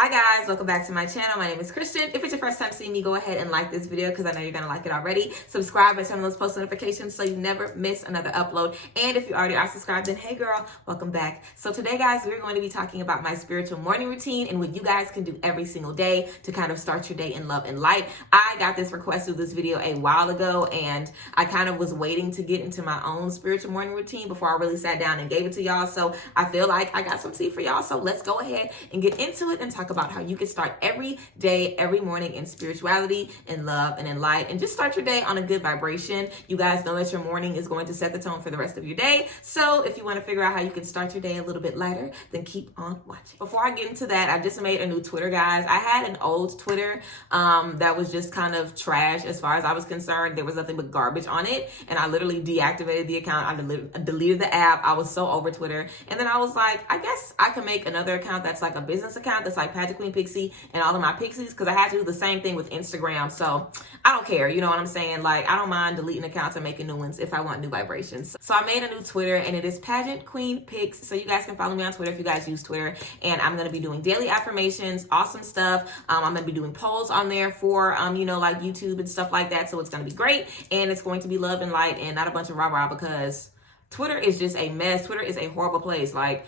Hi guys, welcome back to my channel. My name is Christian. If it's your first time seeing me, go ahead and like this video because I know you're going to like it already. Subscribe and turn on those post notifications so you never miss another upload. And if you already are subscribed, then hey girl, welcome back. So today guys, we're going to be talking about my spiritual morning routine and what you guys can do every single day to kind of start your day in love and light. I got this request to this video a while ago and I kind of was waiting to get into my own spiritual morning routine before I really sat down and gave it to y'all. So I feel like I got some tea for y'all. So let's go ahead and get into it and talk about how you can start every day, every morning in spirituality, in love, and in light, and just start your day on a good vibration. You guys know that your morning is going to set the tone for the rest of your day. So if you want to figure out how you can start your day a little bit lighter, then keep on watching. Before I get into that, I just made a new Twitter, guys. I had an old Twitter that was just kind of trash as far as I was concerned. There was nothing but garbage on it, and I literally deactivated the account. I deleted the app. I was so over Twitter. And then I was like, I guess I can make another account that's like a business account that's like Pageant Queen Pixie and all of my pixies, because I had to do the same thing with Instagram. So I don't care, you know what I'm saying? Like, I don't mind deleting accounts and making new ones if I want new vibrations. So I made a new Twitter and it is Pageant Queen Pix. So you guys can follow me on Twitter if you guys use Twitter. And I'm going to be doing daily affirmations, awesome stuff. I'm going to be doing polls on there for, you know, like YouTube and stuff like that. So it's going to be great. And it's going to be love and light and not a bunch of rah-rah, because Twitter is just a mess. Twitter is a horrible place. Like,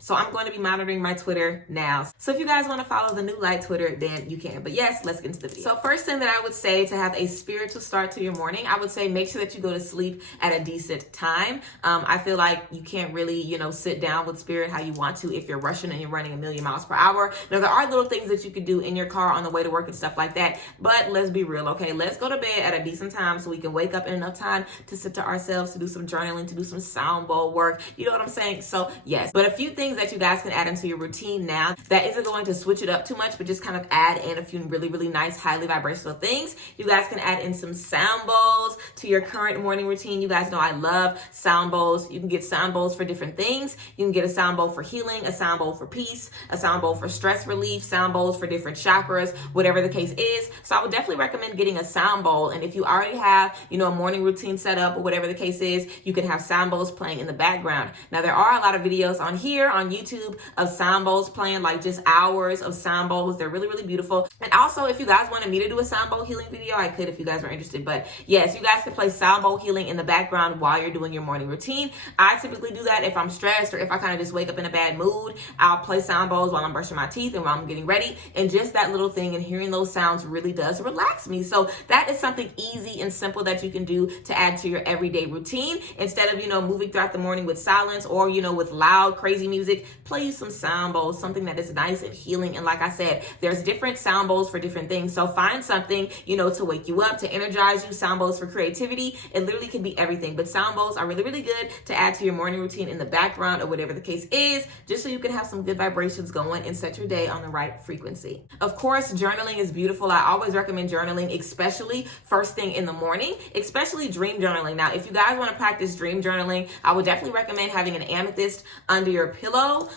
so I'm going to be monitoring my Twitter now. So if you guys want to follow the new light Twitter, then you can. But yes, let's get into the video. So first thing that I would say to have a spiritual start to your morning, I would say make sure that you go to sleep at a decent time. I feel like you can't really, you know, sit down with spirit how you want to if you're rushing and you're running a million miles per hour. Now, there are little things that you could do in your car on the way to work and stuff like that. But let's be real, okay? Let's go to bed at a decent time so we can wake up in enough time to sit to ourselves, to do some journaling, to do some sound bowl work. You know what I'm saying? So yes, but a few things that you guys can add into your routine now that isn't going to switch it up too much, but just kind of add in a few really, really nice, highly vibrational things. You guys can add in some sound bowls to your current morning routine. You guys know I love sound bowls. You can get sound bowls for different things. You can get a sound bowl for healing, a sound bowl for peace, a sound bowl for stress relief, sound bowls for different chakras, whatever the case is. So I would definitely recommend getting a sound bowl. And if you already have, you know, a morning routine set up or whatever the case is, you can have sound bowls playing in the background. Now, there are a lot of videos on here on YouTube of sound bowls playing, like just hours of sound bowls. They're really, really beautiful. And also, if you guys wanted me to do a sound bowl healing video, I could if you guys are interested. But yes, you guys can play sound bowl healing in the background while you're doing your morning routine. I typically do that if I'm stressed or if I kind of just wake up in a bad mood. I'll play sound bowls while I'm brushing my teeth and while I'm getting ready. And just that little thing and hearing those sounds really does relax me. So that is something easy and simple that you can do to add to your everyday routine. Instead of, you know, moving throughout the morning with silence or, you know, with loud, crazy music, play you some sound bowls, something that is nice and healing. And like I said, there's different sound bowls for different things. So find something, you know, to wake you up, to energize you. Sound bowls for creativity. It literally can be everything. But sound bowls are really, really good to add to your morning routine in the background or whatever the case is, just so you can have some good vibrations going and set your day on the right frequency. Of course, journaling is beautiful. I always recommend journaling, especially first thing in the morning, especially dream journaling. Now, if you guys want to practice dream journaling, I would definitely recommend having an amethyst under your pillow.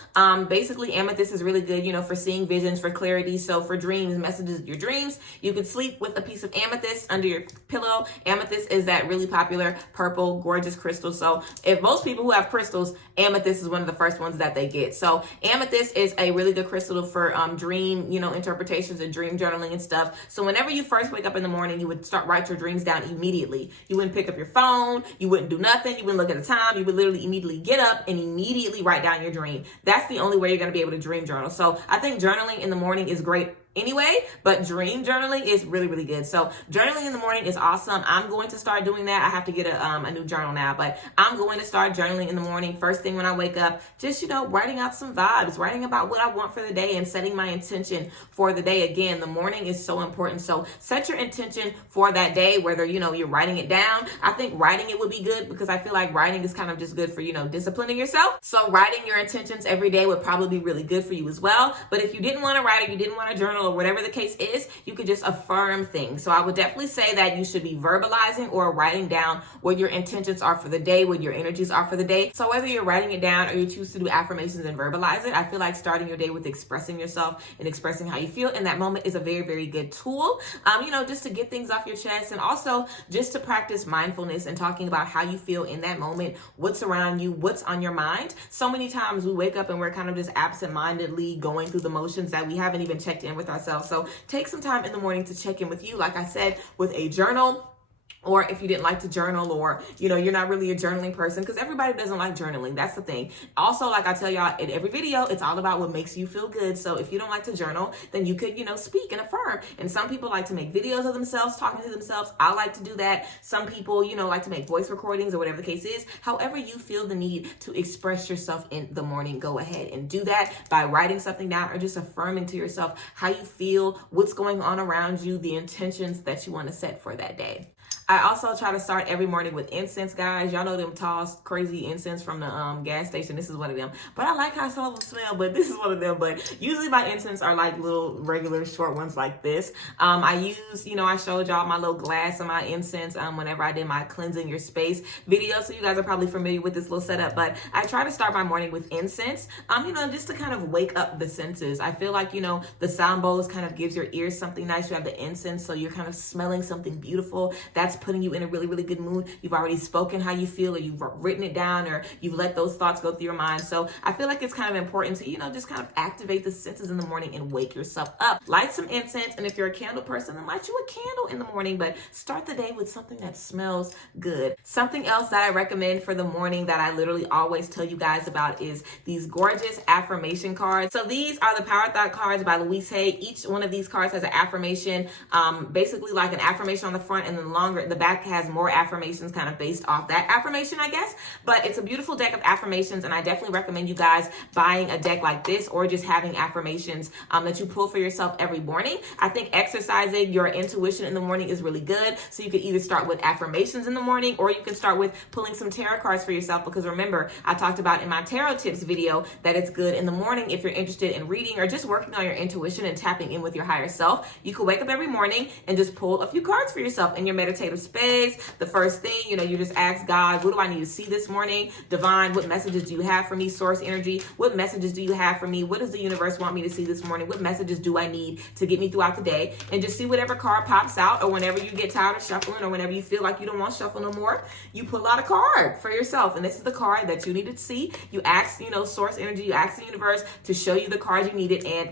Basically, amethyst is really good, you know, for seeing visions, for clarity. So for dreams, messages of your dreams, you can sleep with a piece of amethyst under your pillow. Amethyst is that really popular purple, gorgeous crystal. So if most people who have crystals, amethyst is one of the first ones that they get. So amethyst is a really good crystal for dream, you know, interpretations and dream journaling and stuff. So whenever you first wake up in the morning, you would write your dreams down immediately. You wouldn't pick up your phone. You wouldn't do nothing. You wouldn't look at the time. You would literally immediately get up and immediately write down your dream. That's the only way you're going to be able to dream journal. So I think journaling in the morning is great anyway, but dream journaling is really, really good. So journaling in the morning is awesome. I'm going to start doing that. I have to get a new journal now, but I'm going to start journaling in the morning. First thing when I wake up, just, you know, writing out some vibes, writing about what I want for the day and setting my intention for the day. Again, the morning is so important. So set your intention for that day, whether, you know, you're writing it down. I think writing it would be good because I feel like writing is kind of just good for, you know, disciplining yourself. So writing your intentions every day would probably be really good for you as well. But if you didn't want to write it, you didn't want to journal, journal or whatever the case is, you could just affirm things. So I would definitely say that you should be verbalizing or writing down what your intentions are for the day, what your energies are for the day. So whether you're writing it down or you choose to do affirmations and verbalize it, I feel like starting your day with expressing yourself and expressing how you feel in that moment is a very, very good tool, just to get things off your chest, and also just to practice mindfulness and talking about how you feel in that moment, what's around you, what's on your mind. So many times we wake up and we're kind of just absent-mindedly going through the motions that we haven't even checked in with ourselves. So take some time in the morning to check in with you, like I said, with a journal. Or if you didn't like to journal, or, you're not really a journaling person, because everybody doesn't like journaling. That's the thing. Also, like I tell y'all in every video, it's all about what makes you feel good. So if you don't like to journal, then you could, speak and affirm. And some people like to make videos of themselves, talking to themselves. I like to do that. Some people, like to make voice recordings or whatever the case is. However you feel the need to express yourself in the morning, go ahead and do that by writing something down or just affirming to yourself how you feel, what's going on around you, the intentions that you want to set for that day. I also try to start every morning with incense, guys. Y'all know them tall, crazy incense from the gas station. This is one of them. But I like how some of them smell, but this is one of them. But usually my incense are like little regular short ones like this. I use, I showed y'all my little glass of my incense whenever I did my cleansing your space video. So you guys are probably familiar with this little setup. But I try to start my morning with incense, just to kind of wake up the senses. I feel like, the sound bowls kind of gives your ears something nice. You have the incense, so you're kind of smelling something beautiful. That's putting you in a really, really good mood. You've already spoken how you feel, or you've written it down, or you've let those thoughts go through your mind. So I feel like it's kind of important to, just kind of activate the senses in the morning and wake yourself up. Light some incense, and if you're a candle person, then light you a candle in the morning, but start the day with something that smells good. Something else that I recommend for the morning that I literally always tell you guys about is these gorgeous affirmation cards. So these are the Power Thought cards by Louise Hay. Each one of these cards has an affirmation, basically like an affirmation on the front, and then the back has more affirmations kind of based off that affirmation, I guess. But it's a beautiful deck of affirmations, and I definitely recommend you guys buying a deck like this, or just having affirmations that you pull for yourself every morning. I think exercising your intuition in the morning is really good. So you could either start with affirmations in the morning, or you can start with pulling some tarot cards for yourself, because remember, I talked about in my tarot tips video that it's good in the morning if you're interested in reading or just working on your intuition and tapping in with your higher self. You could wake up every morning and just pull a few cards for yourself in your meditative space. The first thing, you just ask God, what do I need to see this morning? Divine, what messages do you have for me? Source energy, what messages do you have for me? What does the universe want me to see this morning? What messages do I need to get me throughout the day? And just see whatever card pops out, or whenever you get tired of shuffling, or whenever you feel like you don't want to shuffle no more, you pull out a card for yourself. And this is the card that you needed to see. You ask, source energy, you ask the universe to show you the card you needed, and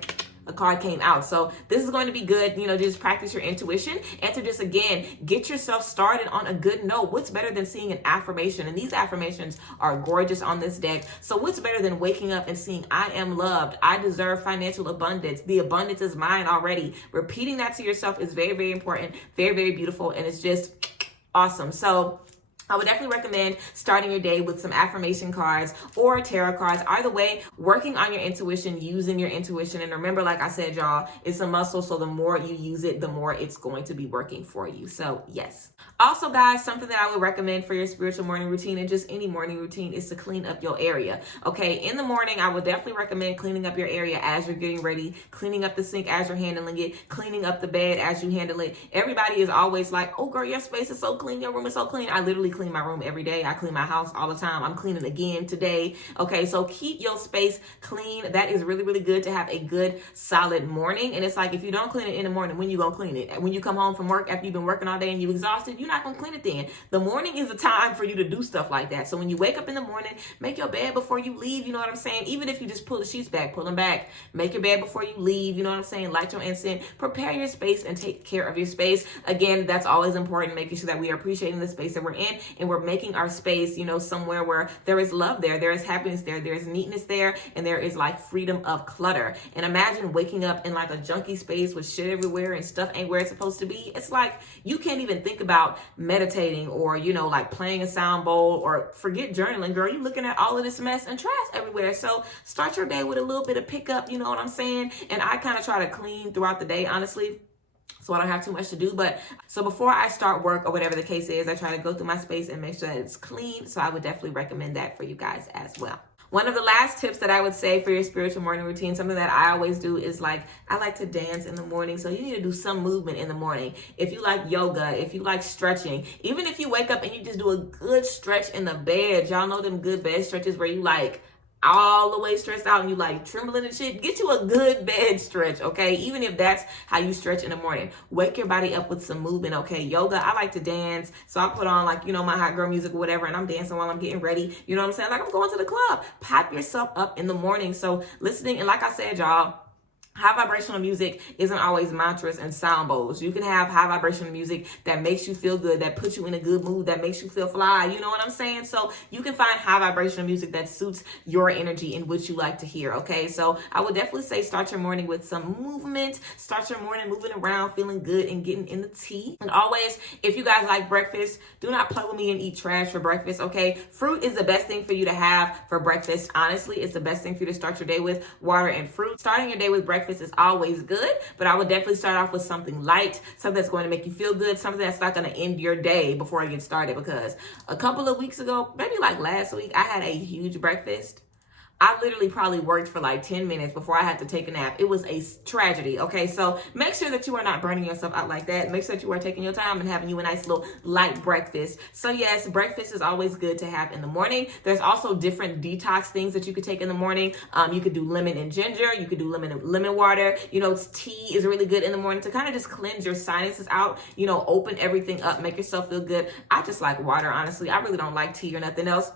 a card came out. So this is going to be good, to just practice your intuition and to just, again, get yourself started on a good note. What's better than seeing an affirmation? And these affirmations are gorgeous on this deck. So what's better than waking up and seeing, I am loved, I deserve financial abundance, the abundance is mine already. Repeating that to yourself is very, very important, very, very beautiful, and it's just awesome. So I would definitely recommend starting your day with some affirmation cards or tarot cards. Either way, working on your intuition, using your intuition. And remember, like I said, y'all, it's a muscle. So the more you use it, the more it's going to be working for you. So yes. Also, guys, something that I would recommend for your spiritual morning routine, and just any morning routine, is to clean up your area. Okay, in the morning, I would definitely recommend cleaning up your area as you're getting ready, cleaning up the sink as you're handling it, cleaning up the bed as you handle it. Everybody is always like, oh girl, your space is so clean, your room is so clean. I literally clean my room every day. I clean my house all the time. I'm cleaning again today. Okay, so keep your space clean. That is really, really good to have a good, solid morning. And it's like, if you don't clean it in the morning, when you gonna clean it? When you come home from work after you've been working all day and you're exhausted, you're not gonna clean it then. The morning is the time for you to do stuff like that. So when you wake up in the morning, make your bed before you leave. You know what I'm saying? Even if you just pull the sheets back, pull them back. Make your bed before you leave. You know what I'm saying? Light your incense. Prepare your space and take care of your space. Again, that's always important, making sure that we are appreciating the space that we're in, and we're making our space, somewhere where there is love there is happiness there is neatness there, and there is like freedom of clutter. And imagine waking up in like a junky space with shit everywhere and stuff ain't where it's supposed to be. It's like you can't even think about meditating or, like playing a sound bowl, or forget journaling, girl. You looking at all of this mess and trash everywhere. So start your day with a little bit of pickup, you know what I'm saying? And I kind of try to clean throughout the day, honestly, so I don't have too much to do. But so before I start work or whatever the case is, I try to go through my space and make sure that it's clean. So I would definitely recommend that for you guys as well. One of the last tips that I would say for your spiritual morning routine, something that I always do is like, I like to dance in the morning. So you need to do some movement in the morning. If you like yoga, if you like stretching, even if you wake up and you just do a good stretch in the bed, y'all know them good bed stretches where you like all the way stressed out and you like trembling and shit, get you a good bed stretch, okay? Even if that's how you stretch in the morning, wake your body up with some movement, okay? Yoga, I like to dance, so I put on like, you know, my hot girl music or whatever, and I'm dancing while I'm getting ready, you know what I'm saying? Like I'm going to the club. Pop yourself up in the morning. So listening, and like I said, y'all, high vibrational music isn't always mantras and sound bowls. You can have high vibrational music that makes you feel good, that puts you in a good mood, that makes you feel fly. You know what I'm saying? So you can find high vibrational music that suits your energy and what you like to hear, okay? So I would definitely say start your morning with some movement. Start your morning moving around, feeling good and getting in the tea. And always, if you guys like breakfast, do not play with me and eat trash for breakfast, okay? Fruit is the best thing for you to have for breakfast. Honestly, it's the best thing for you to start your day with, water and fruit. Starting your day with breakfast is always good, but I would definitely start off with something light, something that's going to make you feel good, something that's not going to end your day before I get started, because a couple of weeks ago, maybe like last week, I had a huge breakfast. I literally probably worked for like 10 minutes before I had to take a nap. It was a tragedy, okay? So make sure that you are not burning yourself out like that. Make sure that you are taking your time and having you a nice little light breakfast. So yes, breakfast is always good to have in the morning. There's also different detox things that you could take in the morning. You could do lemon and ginger. You could do lemon water. You know, tea is really good in the morning to kind of just cleanse your sinuses out, you know, open everything up, make yourself feel good. I just like water, honestly. I really don't like tea or nothing else.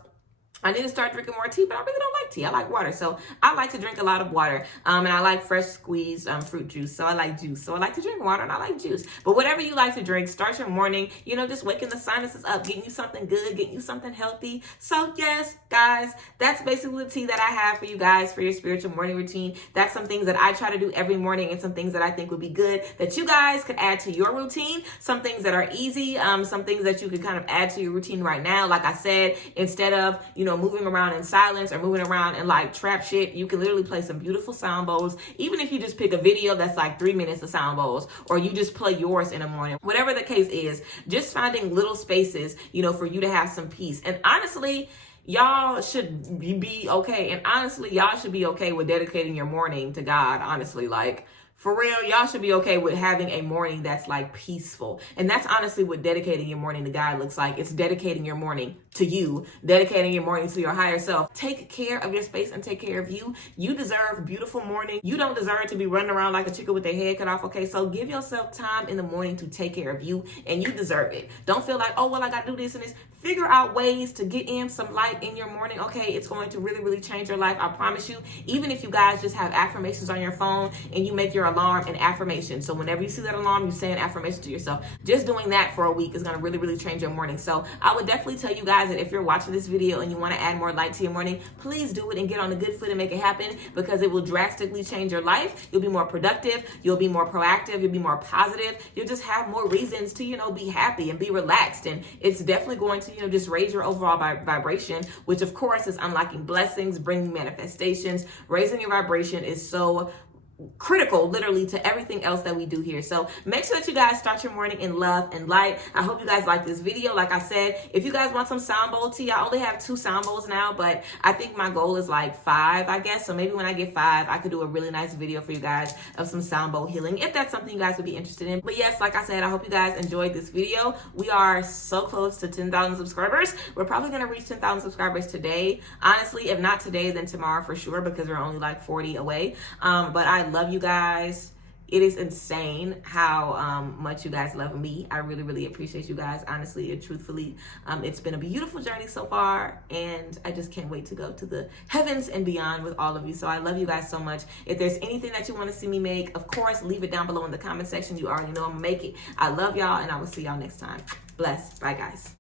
I need to start drinking more tea, but I really don't like tea. I like water. So I like to drink a lot of water. And I like fresh squeezed fruit juice. So I like juice. So I like to drink water and I like juice. But whatever you like to drink, start your morning, you know, just waking the sinuses up, getting you something good, getting you something healthy. So yes, guys, that's basically the tea that I have for you guys for your spiritual morning routine. That's some things that I try to do every morning and some things that I think would be good that you guys could add to your routine. Some things that are easy, some things that you could kind of add to your routine right now. Like I said, instead of, you know, moving around in silence or moving around in like trap shit, you can literally play some beautiful sound bowls. Even if you just pick a video that's like 3 minutes of sound bowls, or you just play yours in the morning, whatever the case is, just finding little spaces, you know, for you to have some peace. And honestly, y'all should be okay. And honestly, y'all should be okay with dedicating your morning to God. Honestly, like, for real, y'all should be okay with having a morning that's like peaceful. And that's honestly what dedicating your morning to God looks like. It's dedicating your morning to you, dedicating your morning to your higher self. Take care of your space and take care of you. You deserve a beautiful morning. You don't deserve to be running around like a chicken with their head cut off, okay? So give yourself time in the morning to take care of you, and you deserve it. Don't feel like, oh, well, I got to do this and this. Figure out ways to get in some light in your morning, okay? It's going to really, really change your life. I promise you. Even if you guys just have affirmations on your phone and you make your alarm an affirmation. So whenever you see that alarm, you say an affirmation to yourself. Just doing that for a week is going to really, really change your morning. So I would definitely tell you guys that if you're watching this video and you want to add more light to your morning, please do it and get on a good foot and make it happen, because it will drastically change your life. You'll be more productive. You'll be more proactive. You'll be more positive. You'll just have more reasons to, you know, be happy and be relaxed. And it's definitely going to, you know, just raise your overall vibration, which of course is unlocking blessings, bringing manifestations. Raising your vibration is so critical literally to everything else that we do here. So make sure that you guys start your morning in love and light. I hope you guys like this video. Like I said, if you guys want some sound bowl tea, I only have 2 sound bowls now, but I think my goal is like 5, I guess. So maybe when I get 5, I could do a really nice video for you guys of some sound bowl healing, if that's something you guys would be interested in. But yes, like I said, I hope you guys enjoyed this video. We are so close to 10,000 subscribers. We're probably going to reach 10,000 subscribers today. Honestly, if not today, then tomorrow for sure, because we're only like 40 away. But I love you guys. It is insane how much you guys love me. I really, really appreciate you guys, honestly and truthfully. It's been a beautiful journey so far, and I just can't wait to go to the heavens and beyond with all of you. So I love you guys so much. If there's anything that you want to see me make, of course, leave it down below in the comment section. You already know I'm gonna make it. I love y'all, and I will see y'all next time. Bless. Bye, guys.